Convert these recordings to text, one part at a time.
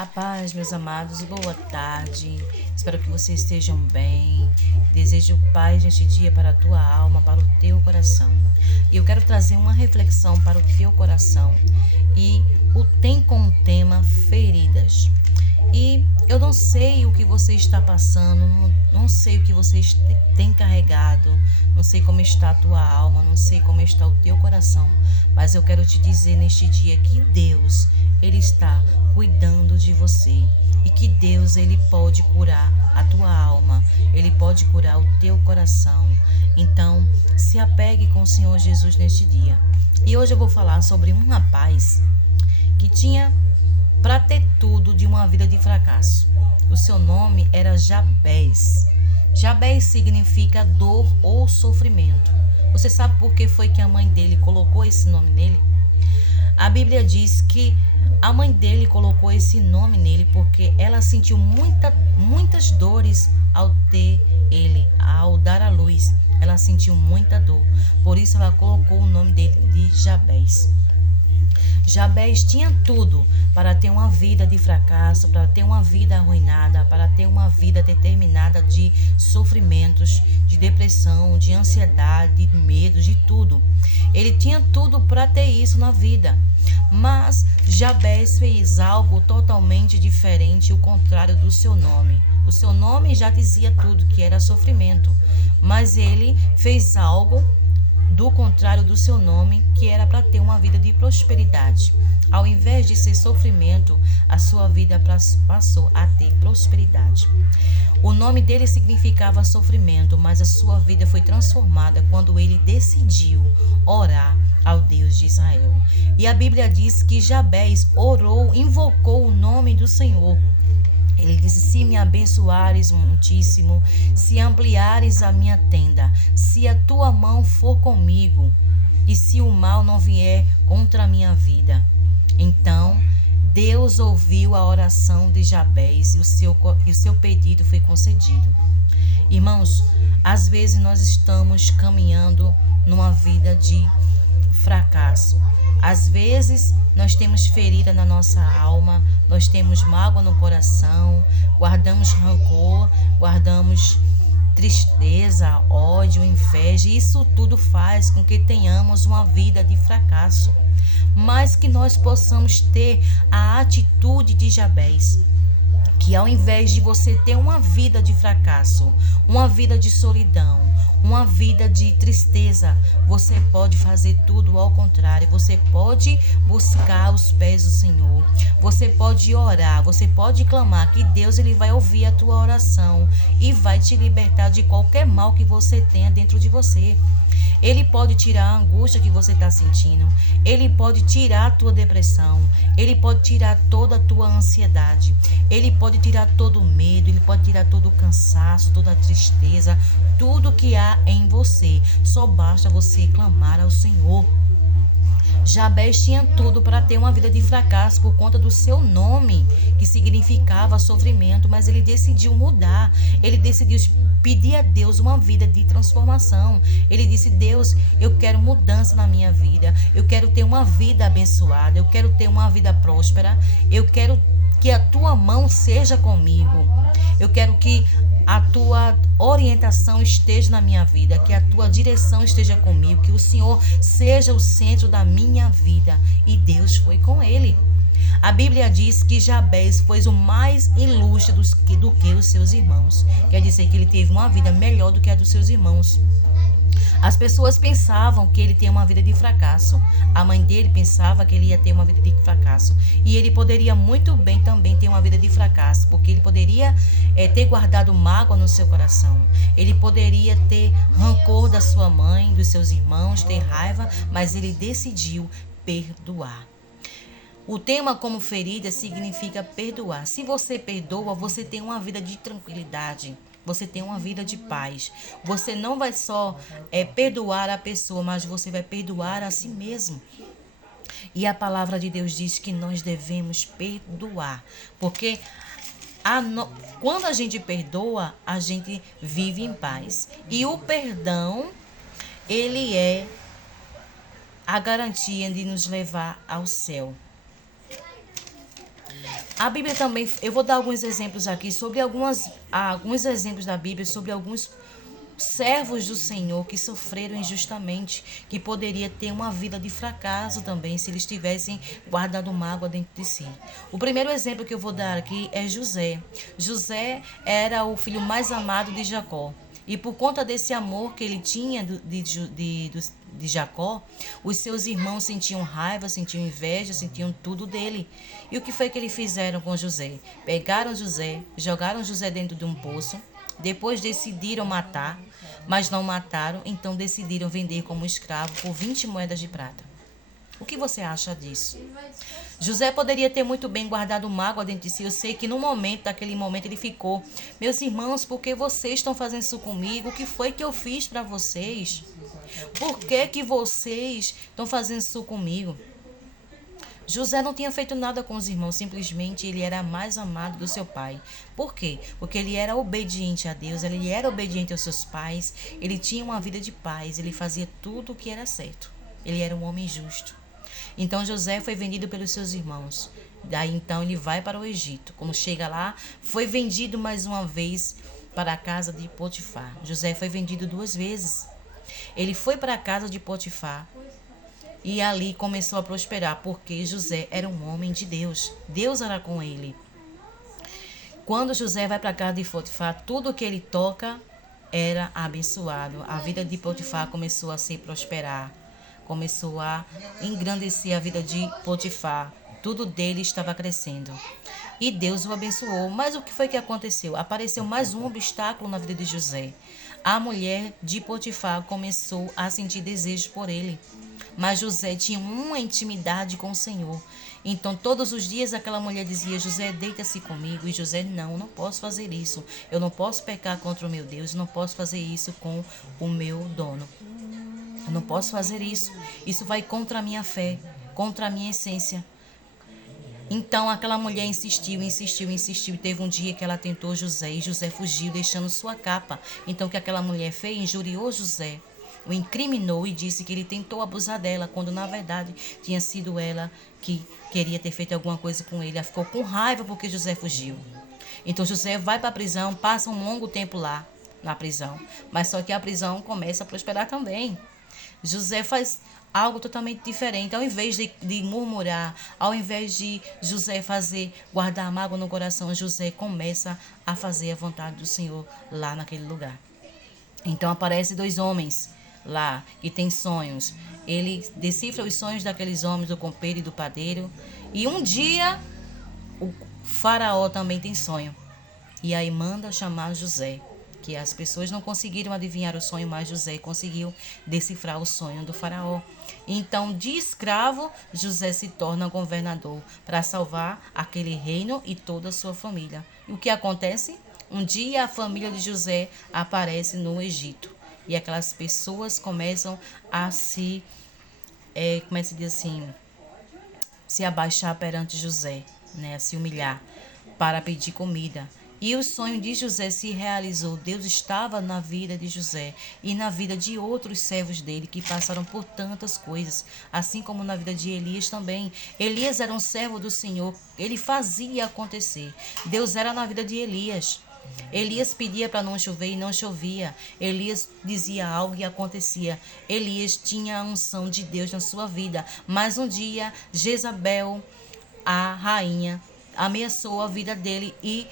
A paz, meus amados, boa tarde. Espero que vocês estejam bem. Desejo paz neste dia para a tua alma, para o teu coração. E eu quero trazer uma reflexão para o teu coração. E o tem como tema feridas. E eu não sei o que você está passando, não sei o que você tem carregado, não sei como está a tua alma, não sei como está o teu coração, mas eu quero te dizer neste dia que Deus, Ele está cuidando de você e que Deus, Ele pode curar a tua alma, Ele pode curar o teu coração. Então, se apegue com o Senhor Jesus neste dia. E hoje eu vou falar sobre um rapaz que tinha para ter tudo de uma vida de fracasso. O seu nome era Jabez. Jabez significa dor ou sofrimento. Você sabe por que foi que a mãe dele colocou esse nome nele? A Bíblia diz que a mãe dele colocou esse nome nele porque ela sentiu muitas dores ao ter ele, ao dar à luz. Ela sentiu muita dor. Por isso ela colocou o nome dele de Jabez. Jabez tinha tudo para ter uma vida de fracasso, para ter uma vida arruinada, para ter uma vida determinada de sofrimentos, de depressão, de ansiedade, de medo, de tudo. Ele tinha tudo para ter isso na vida. Mas Jabez fez algo totalmente diferente, o contrário do seu nome. O seu nome já dizia tudo, que era sofrimento. Mas ele fez algo do contrário do seu nome, que era para ter uma vida de prosperidade. Ao invés de ser sofrimento, a sua vida passou a ter prosperidade. O nome dele significava sofrimento, mas a sua vida foi transformada quando ele decidiu orar ao Deus de Israel. E a Bíblia diz que Jabez orou, invocou o nome do Senhor. Ele disse: se me abençoares muitíssimo, se ampliares a minha tenda, se a tua mão for comigo, e se o mal não vier contra a minha vida. Então, Deus ouviu a oração de Jabez e o seu pedido foi concedido. Irmãos, às vezes nós estamos caminhando numa vida de fracasso. Às vezes nós temos ferida na nossa alma, nós temos mágoa no coração, guardamos rancor, guardamos tristeza, ódio, inveja. Isso tudo faz com que tenhamos uma vida de fracasso. Mas que nós possamos ter a atitude de Jabez, que ao invés de você ter uma vida de fracasso, uma vida de solidão, uma vida de tristeza, você pode fazer tudo ao contrário. Você pode buscar os pés do Senhor. Você pode orar, você pode clamar que Deus, ele vai ouvir a tua oração e vai te libertar de qualquer mal que você tenha dentro de você. Ele pode tirar a angústia que você está sentindo. Ele pode tirar a tua depressão. Ele pode tirar toda a tua ansiedade. Ele pode tirar todo o medo. Ele pode tirar todo o cansaço, toda a tristeza. Tudo que há em você. Só basta você clamar ao Senhor. Jabez tinha tudo para ter uma vida de fracasso por conta do seu nome, que significava sofrimento, mas ele decidiu mudar. Ele decidiu pedir a Deus uma vida de transformação. Ele disse: Deus, eu quero mudança na minha vida. Eu quero ter uma vida abençoada. Eu quero ter uma vida próspera. Eu quero que a tua mão seja comigo. Eu quero que a tua orientação esteja na minha vida, que a tua direção esteja comigo, que o Senhor seja o centro da minha vida. E Deus foi com ele. A Bíblia diz que Jabez foi o mais ilustre do que os seus irmãos. Quer dizer que ele teve uma vida melhor do que a dos seus irmãos. As pessoas pensavam que ele tinha uma vida de fracasso. A mãe dele pensava que ele ia ter uma vida de fracasso. E ele poderia muito bem também ter uma vida de fracasso, porque ele poderia ter guardado mágoa no seu coração. Ele poderia ter rancor da sua mãe, dos seus irmãos, ter raiva, mas ele decidiu perdoar. O tema como ferida significa perdoar. Se você perdoa, você tem uma vida de tranquilidade. Você tem uma vida de paz. Você não vai só perdoar a pessoa, mas você vai perdoar a si mesmo. E a palavra de Deus diz que nós devemos perdoar. Porque quando a gente perdoa, a gente vive em paz. E o perdão, ele é a garantia de nos levar ao céu. A Bíblia também, eu vou dar alguns exemplos aqui sobre alguns exemplos da Bíblia sobre alguns servos do Senhor que sofreram injustamente, que poderia ter uma vida de fracasso também se eles tivessem guardado mágoa dentro de si. O primeiro exemplo que eu vou dar aqui é José. José era o filho mais amado de Jacó. E por conta desse amor que ele tinha de Jacó, os seus irmãos sentiam raiva, sentiam inveja, sentiam tudo dele. E o que foi que eles fizeram com José? Pegaram José, jogaram José dentro de um poço, depois decidiram matar, mas não mataram, então decidiram vender como escravo por 20 moedas de prata. O que você acha disso? José poderia ter muito bem guardado mágoa dentro de si. Eu sei que naquele momento, ele ficou: meus irmãos, por que vocês estão fazendo isso comigo? O que foi que eu fiz para vocês? Por que vocês estão fazendo isso comigo? José não tinha feito nada com os irmãos, simplesmente ele era mais amado do seu pai. Por quê? Porque ele era obediente a Deus, ele era obediente aos seus pais, ele tinha uma vida de paz, ele fazia tudo o que era certo. Ele era um homem justo. Então José foi vendido pelos seus irmãos. Daí então ele vai para o Egito. Quando chega lá, foi vendido mais uma vez para a casa de Potifar. José foi vendido 2 vezes. Ele foi para a casa de Potifar e ali começou a prosperar, porque José era um homem de Deus. Deus era com ele. Quando José vai para a casa de Potifar, tudo que ele toca era abençoado. A vida de Potifar começou a se prosperar. Começou a engrandecer a vida de Potifar. Tudo dele estava crescendo. E Deus o abençoou. Mas o que foi que aconteceu? Apareceu mais um obstáculo na vida de José. A mulher de Potifar começou a sentir desejo por ele. Mas José tinha uma intimidade com o Senhor. Então, todos os dias aquela mulher dizia: José, deita-se comigo. E José: não posso fazer isso. Eu não posso pecar contra o meu Deus. Não posso fazer isso com o meu dono. Eu não posso fazer isso. Isso vai contra a minha fé, contra a minha essência. Então aquela mulher insistiu. Teve um dia que ela tentou José e José fugiu, deixando sua capa. Então o que aquela mulher fez? Injuriou José, o incriminou e disse que ele tentou abusar dela, quando na verdade tinha sido ela que queria ter feito alguma coisa com ele. Ela ficou com raiva porque José fugiu. Então José vai para a prisão, passa um longo tempo lá na prisão. Mas só que a prisão começa a prosperar também. José faz algo totalmente diferente. Ao invés de murmurar, ao invés de José guardar a mágoa no coração, José começa a fazer a vontade do Senhor lá naquele lugar. Então aparecem 2 homens lá que têm sonhos. Ele decifra os sonhos daqueles homens, do copeiro e do padeiro. E um dia o faraó também tem sonho. E aí manda chamar José, que as pessoas não conseguiram adivinhar o sonho, mas José conseguiu decifrar o sonho do faraó. Então, de escravo, José se torna governador para salvar aquele reino e toda a sua família. E o que acontece? Um dia a família de José aparece no Egito. E aquelas pessoas começam a se abaixar perante José, né? A se humilhar para pedir comida. E o sonho de José se realizou. Deus estava na vida de José e na vida de outros servos dele que passaram por tantas coisas, assim como na vida de Elias também. Elias era um servo do Senhor, ele fazia acontecer. Deus era na vida de Elias. Elias pedia para não chover e não chovia. Elias dizia algo e acontecia. Elias tinha a unção de Deus na sua vida. Mas um dia, Jezabel, a rainha, ameaçou a vida dele e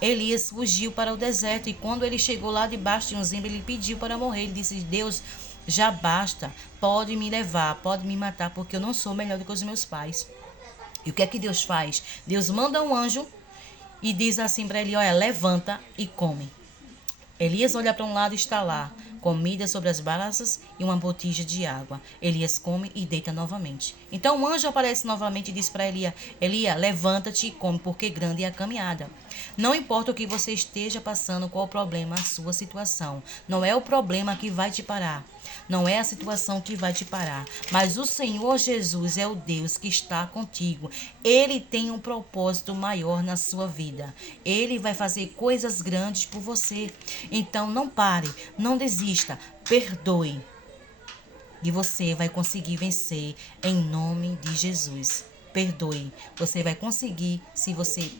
Elias fugiu para o deserto. E quando ele chegou lá debaixo de um zimbro, ele pediu para morrer. Ele disse: Deus, já basta, pode me levar, pode me matar, porque eu não sou melhor do que os meus pais. E o que é que Deus faz? Deus manda um anjo e diz assim para ele: olha, levanta e come. Elias olha para um lado e está lá, comida sobre as brasas e uma botija de água. Elias come e deita novamente. Então o anjo aparece novamente e diz para Elias: Elias, levanta-te e come, porque grande é a caminhada. Não importa o que você esteja passando, qual o problema, a sua situação. Não é o problema que vai te parar. Não é a situação que vai te parar. Mas o Senhor Jesus é o Deus que está contigo. Ele tem um propósito maior na sua vida. Ele vai fazer coisas grandes por você. Então não pare, não desista, perdoe. E você vai conseguir vencer em nome de Jesus. perdoe. Você vai conseguir se você